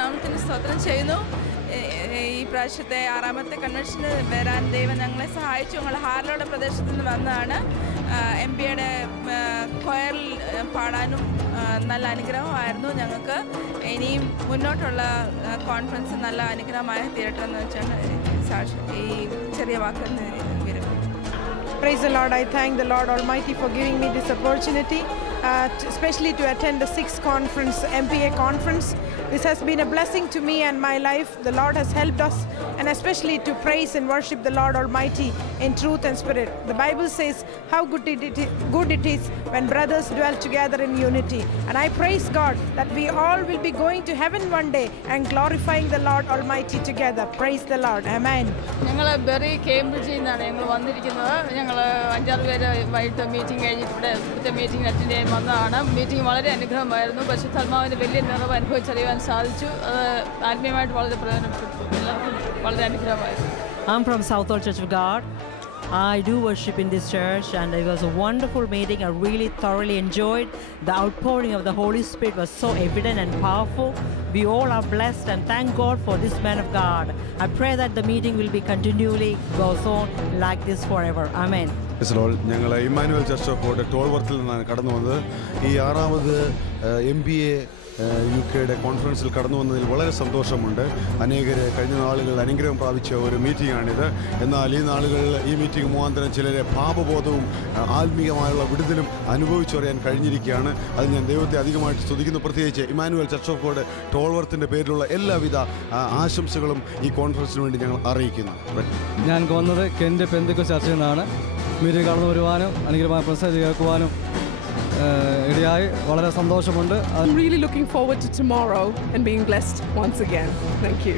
നാമത്തിന് സ്തോത്രം ചെയ്യുന്നു. ഈ പ്രാവശ്യത്തെ 6ാമത്തെ കൺവെൻഷന് വരാൻ ദൈവം ഞങ്ങളെ സഹായിച്ചു. ഞങ്ങൾ ഹാർലോടെ പ്രദേശത്ത് നിന്ന് വന്നതാണ്. MBAയുടെ കൊയറിൽ പാടാനും നല്ല അനുഗ്രഹമായിരുന്നു ഞങ്ങൾക്ക്. ഇനിയും മുന്നോട്ടുള്ള കോൺഫറൻസ് നല്ല അനുഗ്രഹമായി തീരട്ടെ എന്ന് വെച്ചാണ് ഈ ചെറിയ വാക്കിൽ വരും. Praise the Lord. I thank the Lord Almighty for giving me this opportunity, especially to attend the 6th conference, MPA conference. This has been a blessing to me and my life. The Lord has helped us, and especially to praise and worship the Lord Almighty in truth and spirit. The Bible says how good it is when brothers dwell together in unity. And I praise God that we all will be going to heaven one day and glorifying the Lord Almighty together. Praise the Lord. Amen. ഞങ്ങൾ berry കേംബ്രിഡ്ജിൽ നിന്നാണ് ഞങ്ങൾ വന്നിരിക്കുന്നത്. ഞങ്ങൾ 5-6 പേര് വൈകിട്ട് meeting കഴിഞ്ഞിട്ട് ഇവിടുത്തെ meeting attend ചെയ്യാൻ വന്നതാണ്. മീറ്റിംഗ് വളരെ അനുഗ്രഹമായിരുന്നു. പരിശുദ്ധാത്മാവിൻ്റെ വലിയ നിറവ് അനുഭവിച്ചറിയാൻ സാധിച്ചു. അത് ആത്മീയമായിട്ട് വളരെ പ്രയോജനപ്പെട്ടു. എല്ലാവർക്കും വളരെ അനുഗ്രഹമായിരുന്നു. I'm from Southall Church of God. I do worship in this church, and it was a wonderful meeting. I really thoroughly enjoyed. The outpouring of the Holy Spirit was so evident and powerful. We all are blessed, and thank God for this man of God. I pray that the meeting will be continually goes on like this forever. Amen. ഞങ്ങൾ Emmanuel church of God ടോൾവർത്തിൽ നിന്നാണ് കടന്നു വന്നത്. ഈ 6ാമത് MBA UK കോൺഫറൻസിൽ കടന്നു വന്നതിൽ വളരെ സന്തോഷമുണ്ട്. അനേകർ കഴിഞ്ഞ നാളുകളിൽ അനുഗ്രഹം പ്രാപിച്ച ഒരു മീറ്റിംഗാണിത്. എന്നാൽ ഈ നാളുകളിൽ ഈ മീറ്റിംഗ് മുഖാന്തരം ചിലരെ പാപബോധവും ആത്മീയമായുള്ള വിടുതലും അനുഭവിച്ചറിയാൻ കഴിഞ്ഞിരിക്കുകയാണ്. അത് ഞാൻ ദൈവത്തെ അധികമായിട്ട് സ്തുതിക്കുന്നു. പ്രത്യേകിച്ച് ഇമ്മാനുവൽ ചർച്ച് ഓഫ് ഗോഡ് ടോൾവർത്തിൻ്റെ പേരിലുള്ള എല്ലാവിധ ആശംസകളും ഈ കോൺഫറൻസിന് വേണ്ടി ഞങ്ങൾ അറിയിക്കുന്നു. ഞാൻ വന്നത് കെൻ്റെ പെന്തക്കോസ്ത് ചർച്ചിൽ നിന്നാണ്. മീറ്റിംഗ് കടന്നു വരുവാനും അനുഗ്രഹമായ പ്രസംഗം കേൾക്കുവാനും ഇടയായി വളരെ സന്തോഷമുണ്ട്. I'm really looking forward to tomorrow and being blessed once again. Thank you.